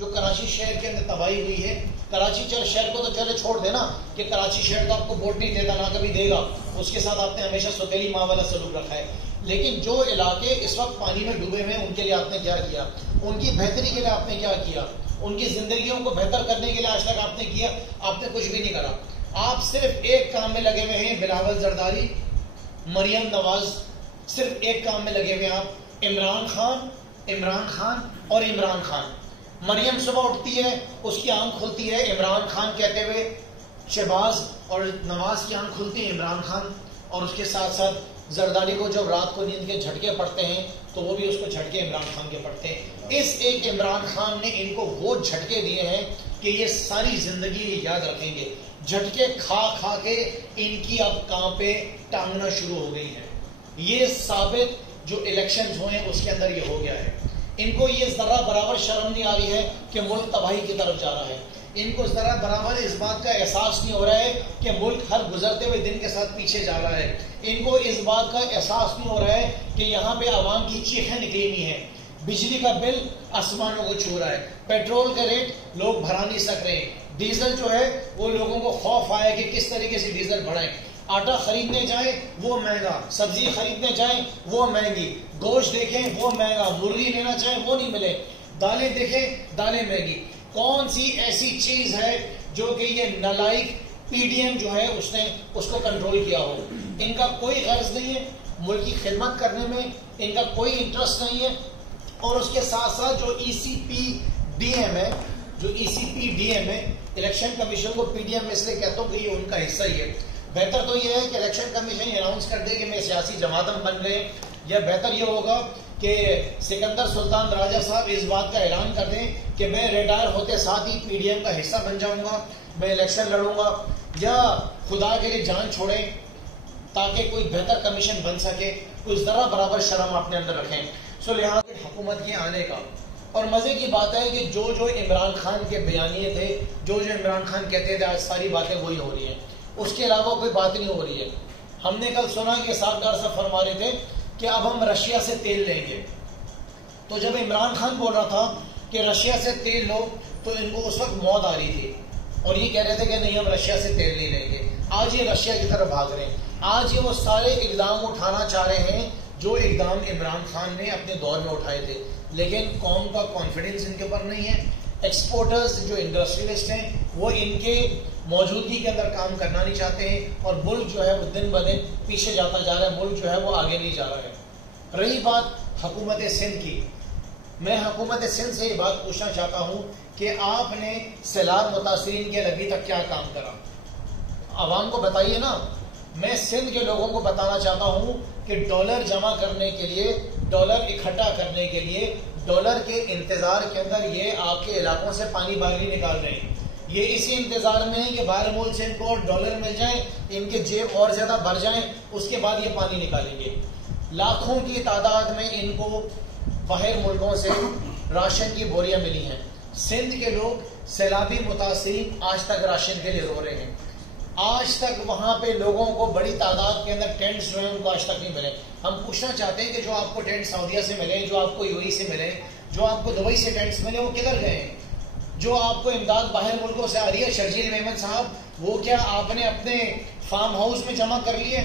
जो कराची शहर के अंदर तबाही हुई है। कराची शहर को तो चले छोड़ देना कि कराची शहर तो आपको वोट नहीं देता, ना कभी देगा, उसके साथ आपने हमेशा सौतेली माँ वाला सलूक रखा है। लेकिन जो इलाके इस वक्त पानी में डूबे हुए हैं उनके लिए आपने क्या किया, उनकी बेहतरी के लिए आपने क्या किया, उनकी जिंदगियों को बेहतर करने के लिए आज तक आपने किया? आपने कुछ भी नहीं करा। आप सिर्फ एक काम में लगे हुए हैं, बिलावल जरदारी, मरियम नवाज, सिर्फ एक काम में लगे हुए हैं आप, इमरान खान और इमरान खान। मरियम सुबह उठती है, उसकी आंख खुलती है इमरान खान कहते हुए, शहबाज और नवाज की आंख खुलती है इमरान खान, और उसके साथ साथ जरदारी को जब रात को नींद के झटके पड़ते हैं तो वो भी उसको झटके इमरान खान के पड़ते हैं। इस एक इमरान खान ने इनको वो झटके दिए हैं कि ये सारी जिंदगी याद रखेंगे। झटके खा खा के इनकी अब कांपे टांगना शुरू हो गई है। ये साबित जो इलेक्शन हुए हैं उसके अंदर ये हो गया है। इनको ये जरा बराबर शर्म नहीं आ रही है कि मुल्क तबाही की तरफ जा रहा है। इनको जरा बराबर इस बात का एहसास नहीं हो रहा है कि मुल्क हर गुजरते हुए दिन के साथ पीछे जा रहा है। इनको इस बात का एहसास नहीं हो रहा है कि यहाँ पे आवाम की चीखें निकली हुई हैं। बिजली का बिल आसमानों को छू रहा है, पेट्रोल का रेट लोग भरा नहीं सक रहे, डीजल जो है वो लोगों को खौफ आया कि किस तरीके से डीजल बढ़ाएं। आटा खरीदने जाए वो महंगा, सब्जी खरीदने जाए वो महंगी, गोश्त देखें वो महंगा, मुर्गी लेना चाहे वो नहीं मिले, दालें देखें दालें महंगी। कौन सी ऐसी चीज है जो कि ये नालायक पीडीएम जो है उसने उसको कंट्रोल किया हो? इनका कोई गर्ज नहीं है मुल्क की खिदमत करने में, इनका कोई इंटरेस्ट नहीं है। और उसके साथ साथ जो ईसीपीडीएम है, इलेक्शन कमीशन को पीडीएम इसलिए कहता हूँ कि ये उनका हिस्सा ही है। बेहतर तो ये है कि इलेक्शन कमीशन अनाउंस कर दे कि मैं सियासी जमातम बन गए, या बेहतर ये होगा कि सिकंदर सुल्तान राजा साहब इस बात का ऐलान कर दें कि मैं रिटायर होते साथ ही पीडीएम का हिस्सा बन जाऊंगा, मैं इलेक्शन लड़ूंगा, या खुदा के लिए जान छोड़ें ताकि कोई बेहतर कमीशन बन सके। कुछ जरा बराबर शर्म अपने अंदर रखें। सो लिहाजा हुकूमत के आने का, और मजे की बात है कि जो जो इमरान खान के बयानिए थे, जो जो इमरान खान कहते थे, आज सारी बातें वही हो रही हैं, उसके अलावा कोई बात नहीं हो रही है। हमने कल सुना कि साहबदार साहब फरमा रहे थे कि अब हम रशिया से तेल लेंगे, तो जब इमरान खान बोल रहा था कि रशिया से तेल लो तो इनको उस वक्त मौत आ रही थी और ये कह रहे थे कि नहीं हम रशिया से तेल नहीं लेंगे। आज ये रशिया की तरफ भाग रहे हैं। आज ये वो सारे इकदाम उठाना चाह रहे हैं जो इकदाम इमरान खान ने अपने दौर में उठाए थे, लेकिन कौम का कॉन्फिडेंस इनके ऊपर नहीं है। एक्सपोर्टर्स जो इंडस्ट्रियलिस्ट हैं वो इनके मौजूदगी के अंदर काम करना नहीं चाहते हैं, और मुल्क जो है वो दिन ब दिन पीछे जाता जा रहा है, मुल्क जो है वो आगे नहीं जा रहा है। रही बात हुकूमत सिंध की, मैं हुकूमत सिंध से ये बात पूछना चाहता हूँ कि आपने सैलाब मुतासरीन के अभी तक क्या काम करा? आवाम को बताइए ना। मैं सिंध के लोगों को बताना चाहता हूँ कि डॉलर जमा करने के लिए, डॉलर इकट्ठा करने के लिए, डॉलर के इंतजार के अंदर ये आपके इलाकों से पानी बाहर निकाल रहे हैं। ये इसी इंतजार में है कि बाहर मुल्क से इनको और डॉलर मिल जाए, इनके जेब और ज्यादा भर जाए, उसके बाद ये पानी निकालेंगे। लाखों की तादाद में इनको बाहर मुल्कों से राशन की बोरियां मिली हैं। सिंध के लोग सैलाबी मुतासरीन आज तक राशन के लिए रो रहे हैं। आज तक वहां पे लोगों को बड़ी तादाद के अंदर टेंट्स जो है उनको आज तक नहीं मिले। हम पूछना चाहते हैं कि जो आपको टेंट सऊदीया से मिले, जो आपको यूएई से मिले, जो आपको दुबई से टेंट्स मिले, वो किधर गए? जो आपको इमदाद बाहर मुल्कों से आ रही है, शर्जील मेमन साहब, वो क्या आपने अपने फार्म हाउस में जमा कर लिए?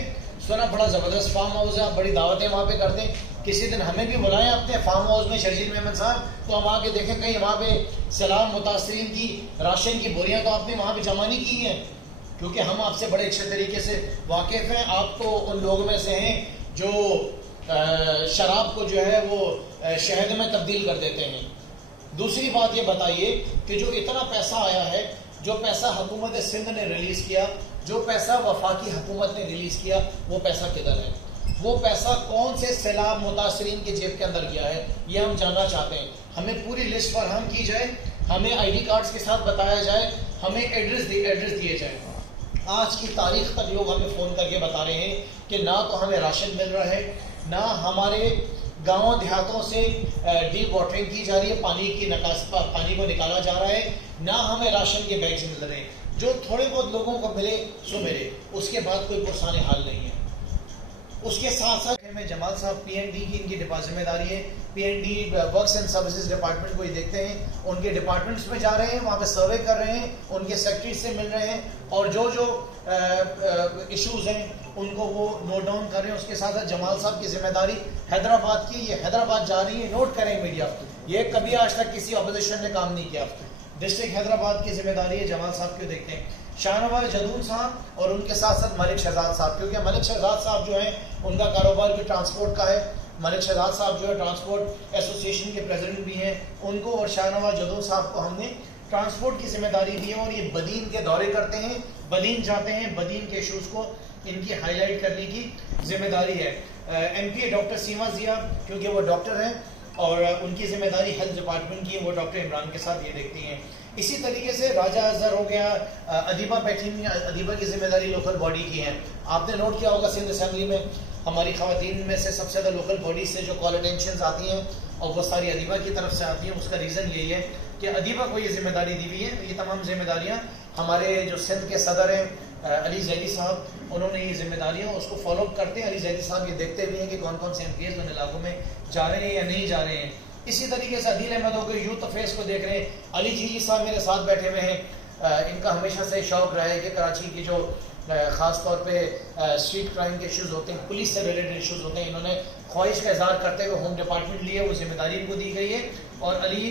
सुना बड़ा जबरदस्त फार्म हाउस है, आप बड़ी दावतें वहां पे करते हैं। किसी दिन हमें भी बुलाएं अपने फार्म हाउस में शर्जील मेमन साहब, तो हम आके देखें कहीं वहां पे सैलाब मुतासरीन की राशन की बोरियां तो आपने वहां पे जमा नहीं की हैं, क्योंकि हम आपसे बड़े अच्छे तरीके से वाकिफ हैं। आप तो उन लोगों में से हैं जो शराब को जो है वो शहद में तब्दील कर देते हैं। दूसरी बात ये बताइए कि जो इतना पैसा आया है, जो पैसा हुकूमत सिंध ने रिलीज किया, जो पैसा वफाकी हुकूमत ने रिलीज किया, वो पैसा किधर है? वो पैसा कौन से सैलाब मुतासरीन के जेब के अंदर गया है, ये हम जानना चाहते हैं। हमें पूरी लिस्ट फराहम की जाए, हमें आईडी कार्ड्स के साथ बताया जाए, हमें एड्रेस दिए जाए। आज की तारीख तक लोग हमें फ़ोन करके बता रहे हैं कि ना तो हमें राशन मिल रहा है, ना हमारे गाँव देहातों से डीप वाटरिंग की जा रही है, पानी को निकाला जा रहा है, ना हमें राशन के बैग्स मिल रहे हैं। जो थोड़े बहुत लोगों को मिले सो मिले, उसके बाद कोई पुरसाने हाल नहीं है। उसके साथ साथ में जमाल साहब पीएनडी की इनकी जिम्मेदारी है, PND works and services department को ही देखते हैं, उनके डिपार्टमेंट्स में जा रहे हैं, वहाँ पे सर्वे कर रहे हैं, उनके सेक्रेटरी से मिल रहे हैं और जो जो इश्यूज हैं उनको वो नोट डाउन कर रहे हैं। उसके साथ साथ जमाल साहब की जिम्मेदारी हैदराबाद की, ये हैदराबाद जा रही है, नोट करें मीडिया, ये कभी आज तक किसी अपोजिशन ने काम नहीं किया। डिस्ट्रिक्ट हैदराबाद की जिम्मेदारी है, जमाल साहब को देखते हैं, शाहनवाज जदून साहब और उनके साथ साथ मलिक शहजाद साहब, क्योंकि मलिक शहजाद साहब जो हैं उनका कारोबार भी ट्रांसपोर्ट का है। मलिक शहजाद साहब जो है ट्रांसपोर्ट एसोसिएशन के प्रेसिडेंट भी हैं, उनको और शाहनवाज जदून साहब को हमने ट्रांसपोर्ट की जिम्मेदारी दी है और ये बदीन के दौरे करते हैं, बदीन जाते हैं, बदीन के इशूज़ को इनकी हाईलाइट करने की जिम्मेदारी है। एमपी डॉक्टर सीमा जिया, क्योंकि वो डॉक्टर हैं और उनकी जिम्मेदारी हेल्थ डिपार्टमेंट की, वो डॉक्टर इमरान के साथ ये देखती हैं। इसी तरीके से राजा अजहर हो गया, अदीबा बैठी हुई, अदीबा की जिम्मेदारी लोकल बॉडी की है। आपने नोट किया होगा सिंध असेंबली में हमारी खवातीन में से सबसे ज़्यादा लोकल बॉडी से जो कॉल अटेंशन आती हैं और वो सारी अदीबा की तरफ से आती हैं। उसका रीज़न यही है कि अदीबा को ये जिम्मेदारी दी हुई है। ये तमाम जिम्मेदारियाँ हमारे जो सिंध के सदर हैं अली जैदी साहब, उन्होंने ये जिम्मेदारियाँ उसको फॉलो करते हैं। अली जैदी साहब ये देखते भी हैं कि कौन कौन से MPs उन इलाकों में जा रहे हैं या नहीं जा रहे हैं। इसी तरीके से अदील अहमद हो गए, यूथ अफेयर्स को देख रहे हैं। अली जी साहब मेरे साथ बैठे हुए हैं, इनका हमेशा से शौक रहा है कि कराची की जो ख़ास तौर पे स्ट्रीट क्राइम के इश्यूज़ होते हैं, पुलिस से रिलेटेड इश्यूज़ होते हैं, इन्होंने ख्वाहिश का इजहार करते हुए होम डिपार्टमेंट लिए, वो जिम्मेदारी इनको दी गई है। और अली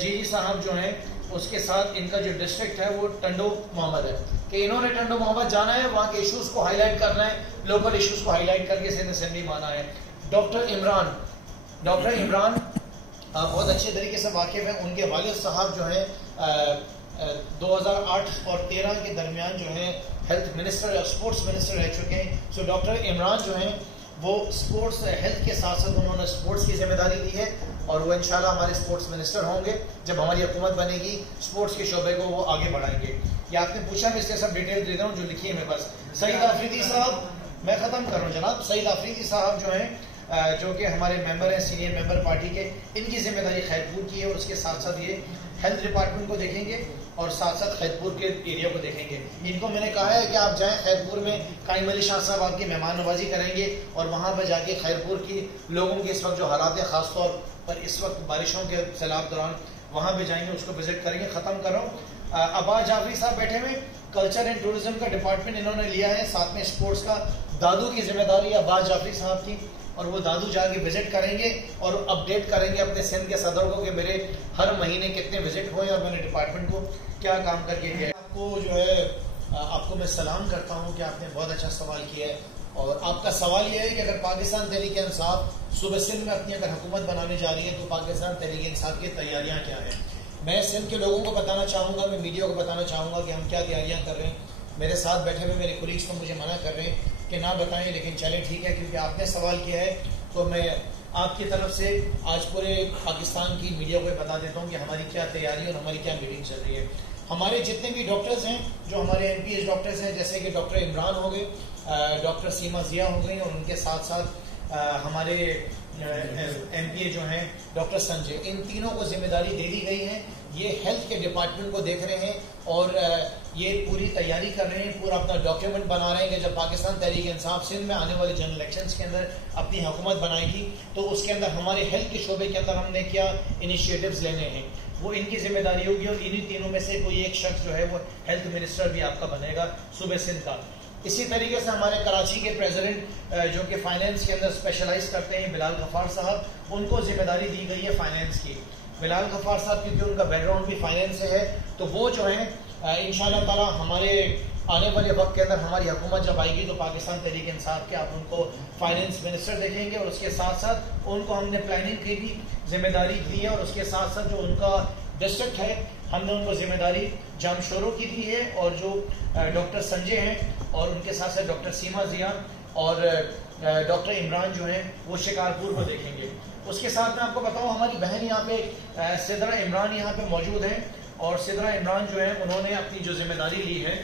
जी साहब जो हैं उसके साथ इनका जो डिस्ट्रिक्ट है वो टंडो मोहम्मद है कि इन्होंने टंडो मोहम्मद जाना है, वहाँ के इश्यूज़ को हाईलाइट करना है, लोकल इश्यूज़ को हाईलाइट करके सिंध असेंबली में आना है। डॉक्टर इमरान बहुत अच्छे तरीके से वाकिफ हैं। उनके वालिद साहब जो हैं 2008 और 13 के दरमियान जो हैं हेल्थ मिनिस्टर और स्पोर्ट्स मिनिस्टर रह चुके हैं। सो डॉक्टर इमरान जो हैं वो स्पोर्ट्स हेल्थ के साथ साथ उन्होंने स्पोर्ट्स की जिम्मेदारी ली है और वो इंशाल्लाह हमारे स्पोर्ट्स मिनिस्टर होंगे। जब हमारी हुकूमत बनेगी स्पोर्ट्स के शोबे को वो आगे बढ़ाएंगे। ये आपने पूछा, मैं इसके सब डिटेल दे रहा हूँ जो लिखी है मेरे पास। सईद आफरीदी साहब, मैं ख़त्म कर रहा हूँ जनाब। सईद आफरीदी साहब जो हैं जो कि हमारे मेंबर हैं, सीनियर मेंबर पार्टी के, इनकी जिम्मेदारी खैरपुर की है और उसके साथ साथ ये हेल्थ डिपार्टमेंट को देखेंगे और साथ साथ खैरपुर के एरिया को देखेंगे। इनको मैंने कहा है कि आप जाएं खैरपुर में, कायम अली शाह साहब आपकी मेहमान नवाजी करेंगे और वहाँ पर जाके खैरपुर की लोगों के इस वक्त जो हालात है, ख़ासतौर पर इस वक्त बारिशों के सैलाब दौरान वहाँ पर जाएंगे, उसको विजिट करेंगे। ख़त्म कर रहा हूँ। अब्बास जाफरी साहब बैठे हुए, कल्चर एंड टूरिज्म का डिपार्टमेंट इन्होंने लिया है, साथ में स्पोर्ट्स का दादू की जिम्मेदारी है अब्बास जाफरी साहब की और वो दादू जाके विजिट करेंगे और अपडेट करेंगे अपने सिंध के सदर को कि मेरे हर महीने कितने विजिट हुए और मैंने डिपार्टमेंट को क्या काम करके दिया है। आपको जो है आपको मैं सलाम करता हूँ कि आपने बहुत अच्छा सवाल किया है और आपका सवाल यह है कि अगर पाकिस्तान तहरीक इंसाफ सूबे सिंध में अपनी अगर हुकूमत बनाने जा रही है तो पाकिस्तान तहरीक इंसाफ की तैयारियाँ क्या हैं। मैं सिंध के लोगों को बताना चाहूँगा, मैं मीडिया को बताना चाहूँगा कि हम क्या तैयारियाँ कर रहे हैं। मेरे साथ बैठे हुए मेरे कोलीग्स तो मुझे मना कर रहे हैं कि ना बताएं, लेकिन चले ठीक है, क्योंकि आपने सवाल किया है तो मैं आपकी तरफ से आज पूरे पाकिस्तान की मीडिया को बता देता हूँ कि हमारी क्या तैयारी और हमारी क्या मीटिंग चल रही है। हमारे जितने भी डॉक्टर्स हैं, जो हमारे MPs डॉक्टर्स हैं, जैसे कि डॉक्टर इमरान हो गए, डॉक्टर सीमा जिया हो गई और उनके साथ साथ हमारे MPA जो हैं डॉक्टर संजय, इन तीनों को जिम्मेदारी दे दी गई है। ये हेल्थ के डिपार्टमेंट को देख रहे हैं और ये पूरी तैयारी कर रहे हैं, पूरा अपना डॉक्यूमेंट बना रहे हैं कि जब पाकिस्तान तहरीक इंसाफ सिंध में आने वाले जनरल इलेक्शंस के अंदर अपनी हुकूमत बनाएगी तो उसके अंदर हमारे हेल्थ के शोबे के अंदर हमने क्या इनिशिएटिव्स लेने हैं, वो इनकी जिम्मेदारी होगी। और इन्हीं तीनों में से कोई एक शख्स जो है वो हेल्थ मिनिस्टर भी आपका बनेगा सूबे सिंध का। इसी तरीके से हमारे कराची के प्रेसिडेंट जो कि फाइनेंस के अंदर स्पेशलाइज करते हैं, बिलाल गफ्फार साहब, उनको जिम्मेदारी दी गई है फाइनेंस की। बिलाल गफ्फार साहब क्योंकि उनका बैकग्राउंड भी फाइनेंस से है तो वो जो है इंशाल्लाह ताला हमारे आने वाले वक्त के अंदर हमारी हुकूमत जब आएगी तो पाकिस्तान तहरीक इंसाफ के आप उनको फाइनेंस मिनिस्टर देखेंगे और उसके साथ साथ उनको हमने प्लानिंग की भी जिम्मेदारी दी है और उसके साथ साथ जो उनका डिस्ट्रिक्ट है हमने उनको जिम्मेदारी जामशोरों की दी है और जो डॉक्टर संजय हैं और उनके साथ साथ डॉक्टर सीमा जिया और डॉक्टर इमरान जो हैं वो शिकारपुर को देखेंगे। उसके साथ मैं आपको बताऊं हमारी बहन यहाँ पे सिदरा इमरान यहाँ पे मौजूद हैं और सिदरा इमरान जो है उन्होंने अपनी जो जिम्मेदारी ली है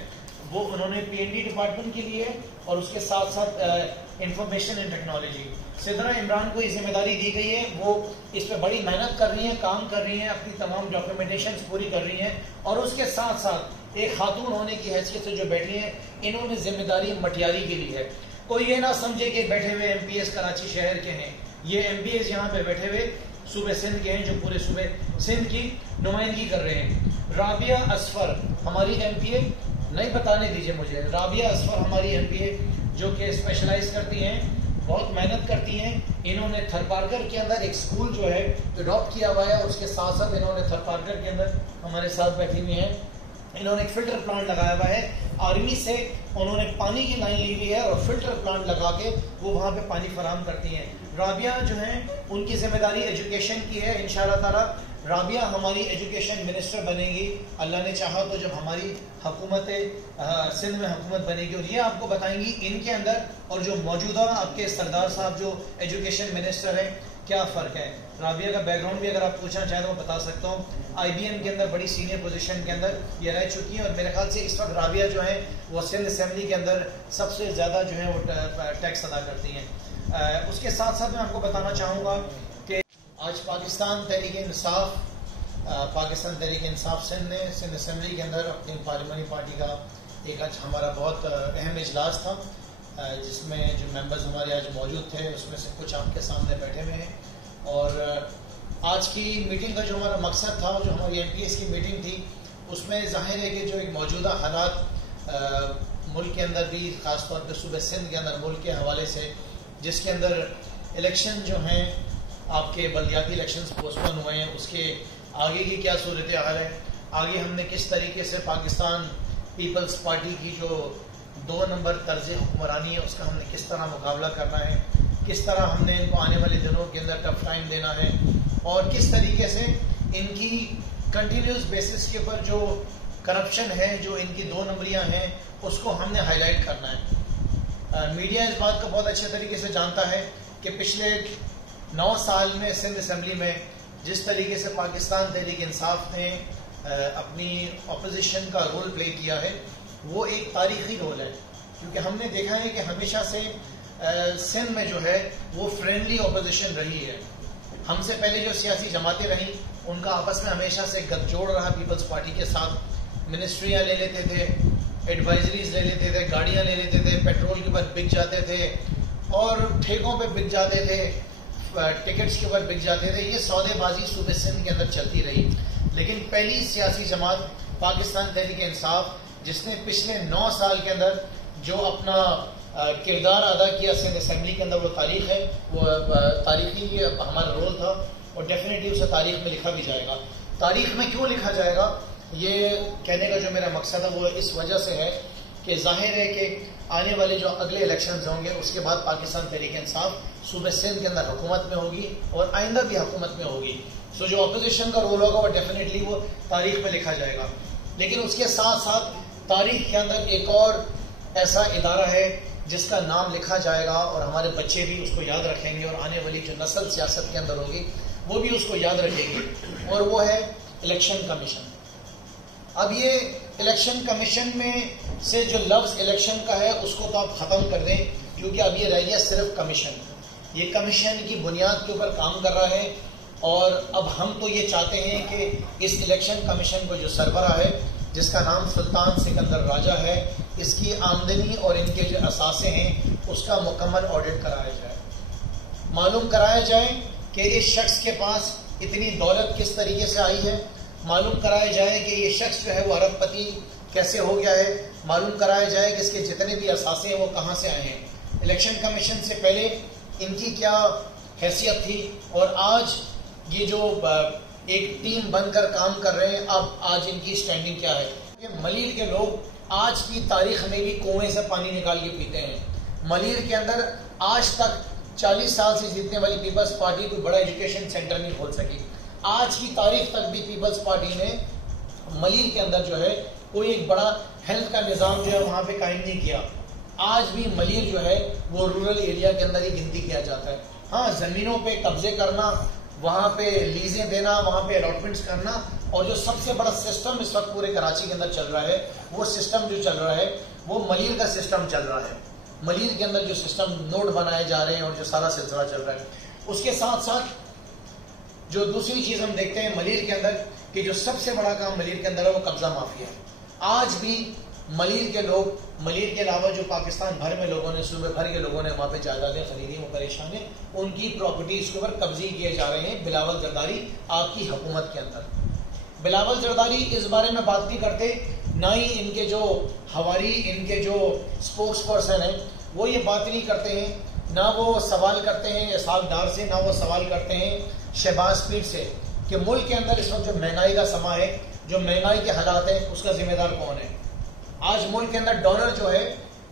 वो उन्होंने PND डिपार्टमेंट के लिए और उसके साथ साथ information and technology. Sidra Imran को ये जिम्मेदारी दी गई है, वो इस पर बड़ी मेहनत कर रही हैं, काम कर रही हैं, अपनी तमाम डॉक्यूमेंटेशन पूरी कर रही हैं और उसके साथ साथ एक खातून होने की हैसियत से जो बैठी हैं इन्होंने जिम्मेदारी मटियारी की ली है। कोई ये ना समझे कि बैठे हुए एमपीएस कराची शहर के हैं, ये एमपीएस यहाँ पे बैठे हुए सूबे सिंध के हैं जो पूरे सूबे सिंध की नुमाइंदगी कर रहे हैं। राबिया असफर हमारी एमपीए, नहीं बताने दीजिए मुझे, राबिया असफर हमारी एमपीए जो कि स्पेशलाइज करती हैं, बहुत मेहनत करती हैं। इन्होंने थरपारकर के अंदर एक स्कूल जो है अडॉप्ट किया हुआ है, और उसके साथ साथ इन्होंने थरपारकर के अंदर हमारे साथ बैठी हुई हैं, इन्होंने एक फिल्टर प्लांट लगाया हुआ है। आर्मी से उन्होंने पानी की लाइन ली हुई है और फिल्टर प्लांट लगा के वो वहाँ पे पानी फराहम करती हैं। राबिया जो हैं उनकी जिम्मेदारी एजुकेशन की है। इंशाअल्लाह ताला राबिया हमारी एजुकेशन मिनिस्टर बनेगी, अल्लाह ने चाहा तो, जब हमारी हुकूमत सिंध में हुकूमत बनेगी। और ये आपको बताएंगी इनके अंदर और जो मौजूदा आपके सरदार साहब जो एजुकेशन मिनिस्टर हैं क्या फ़र्क है। राबिया का बैकग्राउंड भी अगर आप पूछना चाहें तो मैं बता सकता हूँ। IBM के अंदर बड़ी सीनियर पोजीशन के अंदर ये रह चुकी हैं, और मेरे ख्याल से इस वक्त राबिया जो है वो सिंध असेंबली के अंदर सबसे ज़्यादा जो है वो टैक्स अदा करती हैं। उसके साथ साथ मैं आपको बताना चाहूँगा कि आज पाकिस्तान तहरीक इंसाफ सिंध ने सिंध असेंबली के अंदर अपनी पार्लियामानी पार्टी का एक आज हमारा बहुत अहम इजलास था, जिसमें जो मेंबर्स हमारे आज मौजूद थे उसमें से कुछ आपके सामने बैठे हुए हैं। और आज की मीटिंग का जो हमारा मकसद था, जो हमारी MPS की मीटिंग थी, उसमें जाहिर है कि जो एक मौजूदा हालात मुल्क के अंदर भी, ख़ासतौर पर सूबे सिंध के अंदर मुल्क के हवाले से, जिसके अंदर इलेक्शन जो हैं आपके बल्दियाती इलेक्शंस पोस्टपोन हुए हैं, उसके आगे की क्या सूरत हाल है, आगे हमने किस तरीके से पाकिस्तान पीपल्स पार्टी की जो 2 नंबर तर्ज हुक्मरानी है उसका हमने किस तरह मुकाबला करना है, किस तरह हमने इनको आने वाले दिनों के अंदर टफ टाइम देना है, और किस तरीके से इनकी कंटिन्यूस बेसिस के ऊपर जो करप्शन है, जो इनकी 2 नंबरियाँ हैं, उसको हमने हाईलाइट करना है। मीडिया इस बात को बहुत अच्छे तरीके से जानता है कि पिछले 9 साल में सिंध असेंबली में जिस तरीके से पाकिस्तान तहरीक इंसाफ ने अपनी अपोजिशन का रोल प्ले किया है, वो एक तारीखी रोल है, क्योंकि हमने देखा है कि हमेशा से सिंध में जो है वो फ्रेंडली अपोजिशन रही है। हमसे पहले जो सियासी जमातें रहीं उनका आपस में हमेशा से गठजोड़ रहा पीपल्स पार्टी के साथ। मिनिस्ट्रियाँ ले लेते थे, एडवाइजरीज ले लेते थे, गाड़ियाँ ले लेते थे, पेट्रोल के ऊपर बिक जाते थे और ठेकों पे बिक जाते थे, टिकट्स के ऊपर बिक जाते थे। ये सौदेबाजी सूबे सिंध के अंदर चलती रही। लेकिन पहली सियासी जमात पाकिस्तान तहरीक इंसाफ, जिसने पिछले 9 साल के अंदर जो अपना किरदार अदा किया सिंध असेंबली के अंदर, वो तारीख है, वो तारीखी हमारा रोल था, और डेफिनेटली उसे तारीख में लिखा भी जाएगा। तारीख में क्यों लिखा जाएगा, ये कहने का जो मेरा मकसद है वो इस वजह से है कि जाहिर है कि आने वाले जो अगले इलेक्शंस होंगे उसके बाद पाकिस्तान तहरीक इंसाफ सूबे सिंध के अंदर हुकूमत में होगी और आइंदा भी हुकूमत में होगी। सो जो अपोजिशन का रोल होगा वो डेफिनेटली वो तारीख में लिखा जाएगा। लेकिन उसके साथ साथ तारीख के अंदर एक और ऐसा इदारा है जिसका नाम लिखा जाएगा, और हमारे बच्चे भी उसको याद रखेंगे, और आने वाली जो नस्ल सियासत के अंदर होगी वो भी उसको याद रखेगी, और वो है इलेक्शन कमीशन। अब ये इलेक्शन कमीशन में से जो लफ्ज़ इलेक्शन का है उसको तो आप ख़त्म कर दें, क्योंकि अब ये रह गया सिर्फ कमीशन। ये कमीशन की बुनियाद के ऊपर काम कर रहा है, और अब हम तो ये चाहते हैं कि इस इलेक्शन कमीशन को जो सरबराह है, जिसका नाम सुल्तान सिकंदर राजा है, इसकी आमदनी और इनके जो असासे हैं उसका मुकम्मल ऑडिट कराया जाए। मालूम कराया जाए कि इस शख्स के पास इतनी दौलत किस तरीके से आई है, मालूम कराया जाए कि ये शख्स जो है वो अरबपति कैसे हो गया है, मालूम कराया जाए कि इसके जितने भी असासे हैं वो कहाँ से आए हैं, इलेक्शन कमीशन से पहले इनकी क्या हैसियत थी, और आज ये जो एक टीम बनकर काम कर रहे हैं, अब आज इनकी स्टैंडिंग क्या है। मलीर के लोग आज की तारीख में भी कुएं से पानी निकाल के पीते हैं। मलीर के अंदर आज तक 40 साल से जीतने वाली पीपल्स पार्टी कोई बड़ा एजुकेशन सेंटर नहीं खोल सकी। आज की तारीख तक भी पीपल्स पार्टी ने मलीर के अंदर जो है कोई एक बड़ा हेल्थ का निज़ाम जो है वहाँ पे कायम नहीं किया। आज भी मलीर जो है वो रूरल एरिया के अंदर ही गिनती किया जाता है। हाँ, ज़मीनों पे कब्जे करना, वहाँ पे लीजें देना, वहाँ पे अलॉटमेंट्स करना, और जो सबसे बड़ा सिस्टम इस वक्त पूरे कराची के अंदर चल रहा है, वो सिस्टम जो चल रहा है वो मलीर का सिस्टम चल रहा है। मलीर के अंदर जो सिस्टम नोड बनाए जा रहे हैं और जो सारा सिलसिला चल रहा है, उसके साथ साथ जो दूसरी चीज़ हम देखते हैं मलीर के अंदर कि जो सबसे बड़ा काम मलीर के अंदर है वो कब्जा माफिया। आज भी मलीर के लोग, मलीर के अलावा जो पाकिस्तान भर में लोगों ने, सूबे भर के लोगों ने वहाँ पे जायदादें खरीदी, वो परेशान है, उनकी प्रॉपर्टीज के ऊपर कब्जे किए जा रहे हैं बिलावल जरदारी आपकी हुकूमत के अंदर। बिलावल जरदारी इस बारे में बात नहीं करते, ना ही इनके जो हवारी, इनके जो स्पोक्स पर्सन है वो ये बात नहीं करते हैं, ना वो सवाल करते हैं इसहाक डार से, ना वो सवाल करते हैं शहबाज पीर से कि मुल्क के अंदर इस वक्त जो महंगाई का समा है, जो महंगाई के हालात है, उसका जिम्मेदार कौन है। आज मुल्क के अंदर डॉलर जो है,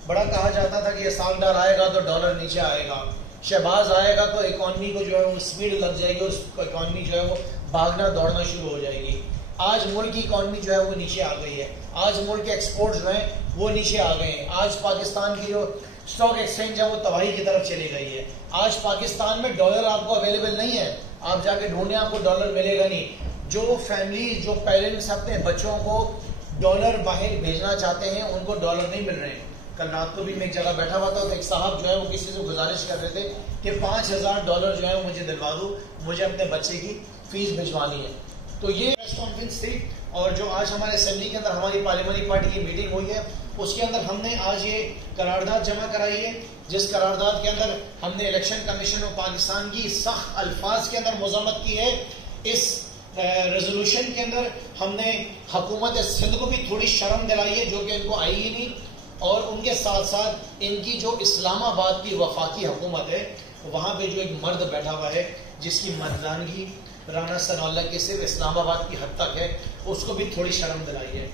बड़ा कहा जाता था कि इसहाक डार आएगा तो डॉलर नीचे आएगा, शहबाज आएगा तो इकॉनमी को जो है वो स्पीड लग जाएगी, उस इकॉनमी जो है वो भागना दौड़ना शुरू हो जाएगी। आज मुल्क की इकॉनमी जो है वो नीचे आ गई है, आज मुल्क के एक्सपोर्ट जो हैं वो नीचे आ गए हैं, आज पाकिस्तान की जो स्टॉक एक्सचेंज है वो तबाही की तरफ चली गई है। आज पाकिस्तान में डॉलर आपको अवेलेबल नहीं है, आप जाके ढूंढें आपको डॉलर मिलेगा नहीं। जो फैमिली, जो पेरेंट्स अपने बच्चों को डॉलर बाहर भेजना चाहते हैं उनको डॉलर नहीं मिल रहे हैं। कल रात को भी मैं एक जगह बैठा हुआ था तो एक साहब जो है वो किसी से गुजारिश कर रहे थे कि $5000 जो है वो मुझे दिलवा दो, मुझे अपने बच्चे की फीस भिजवानी है। तो ये प्रेस कॉन्फ्रेंस थी और जो आज हमारे असेंबली के अंदर हमारी पार्लियामेंट्री पार्टी की मीटिंग हुई है उसके अंदर हमने आज ये करारदाद जमा कराई है, जिस करारदाद के अंदर हमने इलेक्शन कमीशन ऑफ पाकिस्तान की सख्त अल्फाज के अंदर मज़म्मत की है। इस रेजोल्यूशन के अंदर हमने हुकूमत सिंध को भी थोड़ी शर्म दिलाई है जो कि इनको आई ही नहीं, और उनके साथ साथ इनकी जो इस्लामाबाद की वफाकी हुकूमत है वहाँ पे जो एक मर्द बैठा हुआ है जिसकी मर्दानगी राना सनाउल्लाह के सिर्फ इस्लामाबाद की हद तक है, उसको भी थोड़ी शर्म दिलाई है।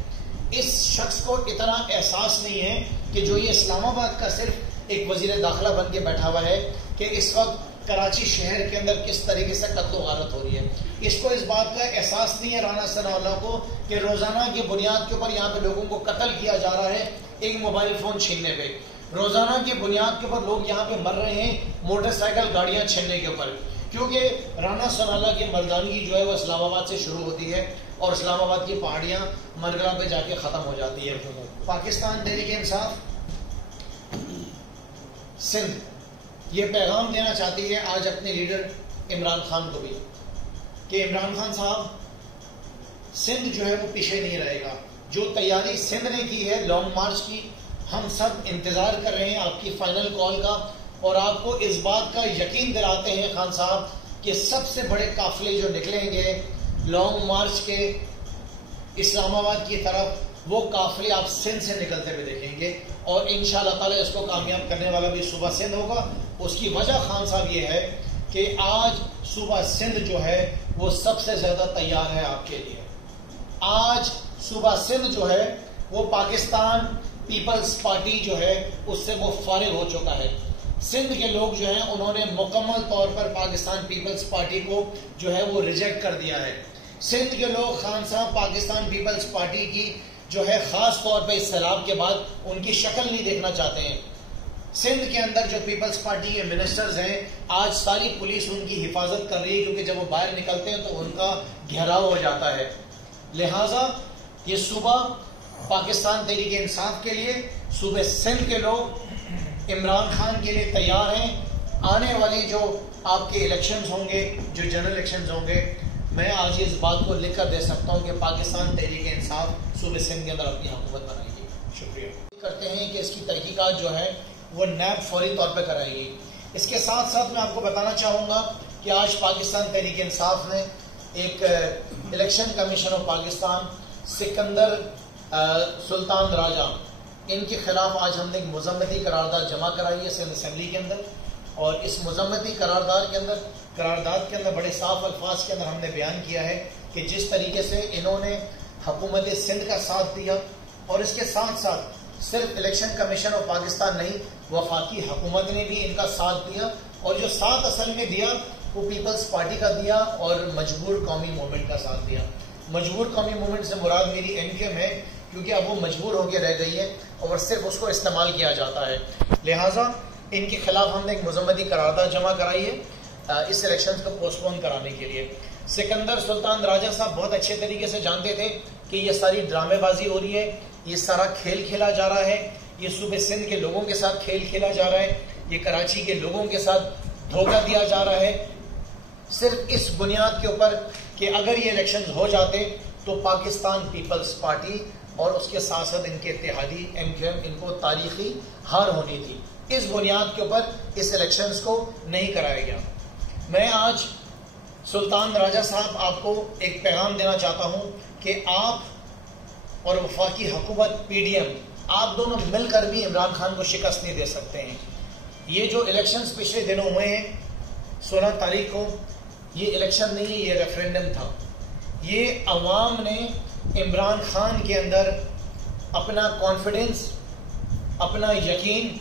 इस शख्स को इतना एहसास नहीं है कि जो ये इस्लामाबाद का सिर्फ एक वजीर दाखिला बन के बैठा हुआ है कि इस वक्त कराची शहर के अंदर किस तरीके से कत्ल गारत हो रही है। इसको इस बात का एहसास नहीं है राना सनाउल्लाह को कि रोजाना की बुनियाद के ऊपर यहाँ पे लोगों को कत्ल किया जा रहा है एक मोबाइल फोन छीनने पे। रोजाना की बुनियाद के ऊपर लोग यहाँ पे मर रहे हैं मोटरसाइकिल गाड़ियां छीनने के ऊपर, क्योंकि राना सनाउल्लाह की मर्दानगी जो है वो इस्लामाबाद से शुरू होती है और इस्लामाबाद की पहाड़ियां मरगरा पे जाके खत्म हो जाती है। पाकिस्तान तहरीक इंसाफ सिंध ये पैगाम देना चाहती है आज अपने लीडर इमरान खान को भी कि इमरान खान साहब, सिंध जो है वो पीछे नहीं रहेगा। जो तैयारी सिंध ने की है लॉन्ग मार्च की, हम सब इंतजार कर रहे हैं आपकी फाइनल कॉल का, और आपको इस बात का यकीन दिलाते हैं खान साहब कि सबसे बड़े काफिले जो निकलेंगे लॉन्ग मार्च के इस्लामाबाद की तरफ, वो काफिले आप सिंध से निकलते हुए देखेंगे और इंशाअल्लाह ताला इसको कामयाब करने वाला भी सूबा सिंध होगा। उसकी वजह खान साहब ये है कि आज सूबा सिंध जो है वो सबसे ज्यादा तैयार है आपके लिए। आज सूबा सिंध जो है वो पाकिस्तान पीपल्स पार्टी जो है उससे वो फारिग हो चुका है। सिंध के लोग जो हैं उन्होंने मुकम्मल तौर पर पाकिस्तान पीपल्स पार्टी को जो है वो रिजेक्ट कर दिया है। सिंध के लोग खान साहब पाकिस्तान पीपल्स पार्टी की जो है खास तौर पर इस सैलाब के बाद उनकी शक्ल नहीं देखना चाहते हैं। सिंध के अंदर जो पीपल्स पार्टी के मिनिस्टर्स हैं आज सारी पुलिस उनकी हिफाजत कर रही है, क्योंकि जब वो बाहर निकलते हैं तो उनका घेराव हो जाता है। लिहाजा ये सूबा पाकिस्तान तहरीक इंसाफ के लिए, सूबे सिंध के लोग इमरान खान के लिए तैयार हैं। आने वाली जो आपके इलेक्शंस होंगे, जो जनरल इलेक्शंस होंगे, मैं आज इस बात को लिख कर दे सकता हूँ कि पाकिस्तान तहरीक इंसाफ सूबे सिंध के अंदर अपनी हुकूमत बनाएगी। शुक्रिया करते हैं कि इसकी तहकीकात जो है वो नैब फौरी तौर पर कराएगी। इसके साथ साथ मैं आपको बताना चाहूँगा कि आज पाकिस्तान तहरीक इंसाफ ने एक election commission of Pakistan Sikandar Sultan Raja, इनके खिलाफ आज हमने एक मुज़म्मती करारदाद जमा कराई है सिंध असेंबली के अंदर, और इस मुज़म्मती करारदाद के अंदर बड़े साफ अल्फाज के अंदर हमने बयान किया है कि जिस तरीके से इन्होंने हुकूमत सिंध का साथ दिया, और इसके साथ साथ सिर्फ इलेक्शन कमीशन ऑफ पाकिस्तान नहीं, वफाकी हुकूमत ने भी इनका साथ दिया, और जो साथ असल में दिया वो पीपल्स पार्टी का दिया और मजबूर कौमी मूवमेंट का साथ दिया। मजबूर कौमी मूवमेंट से मुराद मेरी एमक्यूएम है, क्योंकि अब वो मजबूर होकर रह गई है और सिर्फ उसको इस्तेमाल किया जाता है। लिहाजा इनके खिलाफ हमने एक मुज़म्मती करारदाद जमा कराई है इस इलेक्शन को पोस्टपोन कराने के लिए। सिकंदर सुल्तान राजा साहब बहुत अच्छे तरीके से जानते थे कि ये सारी ड्रामेबाजी हो रही है, ये सारा खेल खेला जा रहा है, ये सूबे सिंध के लोगों के साथ खेल खेला जा रहा है, ये कराची के लोगों के साथ धोखा दिया जा रहा है, सिर्फ इस बुनियाद के ऊपर कि अगर ये इलेक्शन हो जाते तो पाकिस्तान पीपल्स पार्टी और उसके साथ साथ इनके इत्तेहादी MQM इनको तारीखी हार होनी थी। इस बुनियाद के ऊपर इस इलेक्शंस को नहीं कराया गया। मैं आज सुल्तान राजा साहब आपको एक पैगाम देना चाहता हूं कि आप और वफाकी हुकूमत PDM आप दोनों मिलकर भी इमरान खान को शिकस्त नहीं दे सकते हैं। ये जो इलेक्शंस पिछले दिनों हुए हैं 16 तारीख को, ये इलेक्शन नहीं है, ये रेफरेंडम था। ये अवाम ने इमरान खान के अंदर अपना कॉन्फिडेंस, अपना यकीन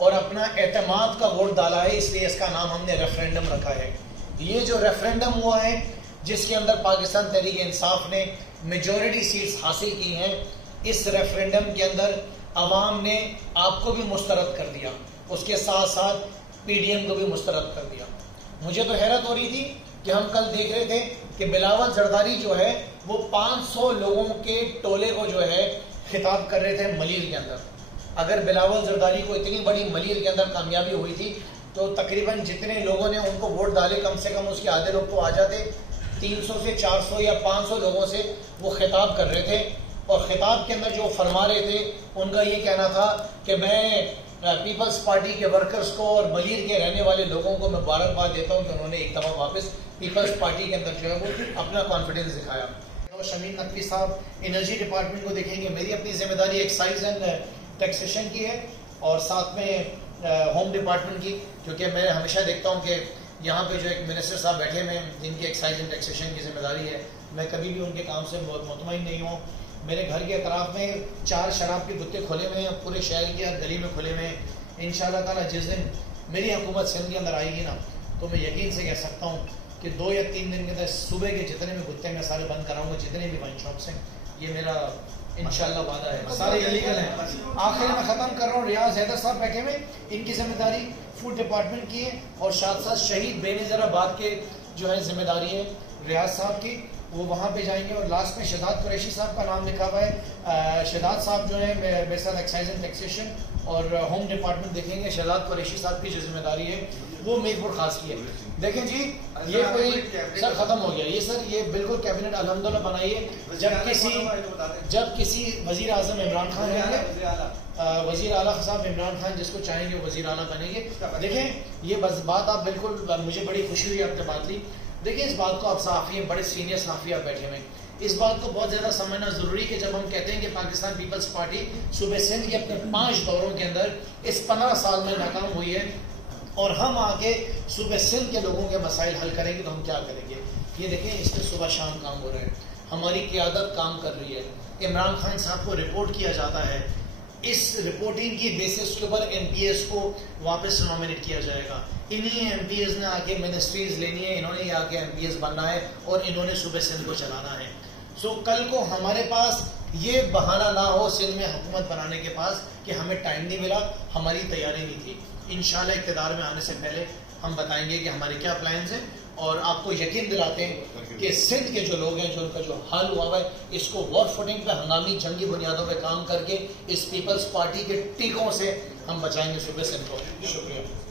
और अपना एतमाद का वोट डाला है, इसलिए इसका नाम हमने रेफरेंडम रखा है। ये जो रेफरेंडम हुआ है जिसके अंदर पाकिस्तान तहरीक इंसाफ ने मेजॉरिटी सीट्स हासिल की हैं, इस रेफरेंडम के अंदर अवाम ने आपको भी मुस्तरद कर दिया, उसके साथ साथ PDM को भी मुस्तरद कर दिया। मुझे तो हैरत हो रही थी कि हम कल देख रहे थे कि बिलावल जरदारी जो है वो 500 लोगों के टोले को जो है खिताब कर रहे थे मलीर के अंदर। अगर बिलावल जरदारी को इतनी बड़ी मलीर के अंदर कामयाबी हुई थी तो तकरीबन जितने लोगों ने उनको वोट डाले कम से कम उसके आधे लोग तो आ जाते। 300 से 400 या 500 लोगों से वो खिताब कर रहे थे और खिताब के अंदर जो फरमा रहे थे उनका ये कहना था कि मैं पीपल्स पार्टी के वर्कर्स को और मलीर के रहने वाले लोगों को मुबारकबाद देता हूं कि उन्होंने एक दफा वापस पीपल्स पार्टी के अंदर जो है वो अपना कॉन्फिडेंस दिखाया। तो शमीम नकवी साहब एनर्जी डिपार्टमेंट को देखेंगे। मेरी अपनी जिम्मेदारी एक्साइज एंड टैक्सेशन की है और साथ में होम डिपार्टमेंट की, क्योंकि मैं हमेशा देखता हूँ कि यहाँ पे जो एक मिनिस्टर साहब बैठे हुए हैं जिनकी एक्साइज एंड टैक्सेशन की जिम्मेदारी है, मैं कभी भी उनके काम से मुतमईन नहीं हूँ। मेरे घर के अतराफ में 4 शराब के गुत्ते खोले हुए हैं, पूरे शहर की हर गली में खुले हुए हैं। इंशाअल्लाह ताला जिस दिन मेरी हुकूमत सिंध के अंदर आएगी ना, तो मैं यकीन से कह सकता हूँ कि 2 या 3 दिन के अंदर सुबह के जितने भी गुत्ते मैं सारे बंद कराऊंगा, जितने भी वाइन शॉप्स हैं। ये मेरा इंशाअल्लाह वादा है, सारे इलीगल हैं। आखिर में ख़त्म कर रहा हूँ, रियाज हैदर साहब बैठे हुए, इनकी जिम्मेदारी फूड डिपार्टमेंट की है और साथ साथ शहीद बेनज़ीराबाद के जो है जिम्मेदारी है रियाज साहब की, वो वहाँ पे जाएंगे। और लास्ट में शहजाद कुरैशी साहब का नाम लिखा हुआ है। शहजाद साहब जो है मेरे साथ एक्साइज एंड टैक्सेशन और होम डिपार्टमेंट देखेंगे। शहजाद कुरैशी साहब की जो जिम्मेदारी है वो मीरपुर खास की है। देखें जी, ये कोई सर खत्म हो गया ये सर, ये बिल्कुल कैबिनेट अल्हम्दुलिल्लाह बनाइए। जब किसी वजीर आजम इमरान खान होंगे, वजीर आला साहब इमरान खान जिसको चाहेंगे वो वजीर आला बनेंगे। देखें ये बस बात आप बिल्कुल, मुझे बड़ी खुशी हुई आपने बात ली। देखिए इस बात को आप सहाफ़ी हैं, बड़े सीनियर सहाफ़ी आप बैठे हुए, इस बात को बहुत ज़्यादा समझना ज़रूरी कि जब हम कहते हैं कि पाकिस्तान पीपल्स पार्टी सूबे सिंध के अपने 5 दौरों के अंदर इस 15 साल में नाकाम हुई है और हम आके सूबे सिंध के लोगों के मसाइल हल करेंगे तो हम क्या करेंगे। ये देखें इस पर सुबह शाम काम हो रहा है, हमारी क़यादत काम कर रही है, इमरान खान साहब को रिपोर्ट किया जाता है, इस रिपोर्टिंग की बेसिस के ऊपर MPs को वापस नॉमिनेट किया जाएगा। इन्हीं MPs ने आके मिनिस्ट्रीज लेनी है, इन्होंने आके MPs बनना है और इन्होंने सूबे सिंध को चलाना है। सो कल को हमारे पास ये बहाना ना हो सिंध में हुकूमत बनाने के पास कि हमें टाइम नहीं मिला, हमारी तैयारी नहीं थी। इंशाल्लाह इक़्तिदार में आने से पहले हम बताएंगे कि हमारे क्या प्लान्स हैं और आपको यकीन दिलाते हैं कि सिंध के जो लोग हैं, जो उनका जो हाल हुआ है, इसको वॉर फुटिंग पे हंगामी जंगी बुनियादों पे काम करके इस पीपल्स पार्टी के टीकों से हम बचाएंगे सूबे सिंध को। शुक्रिया।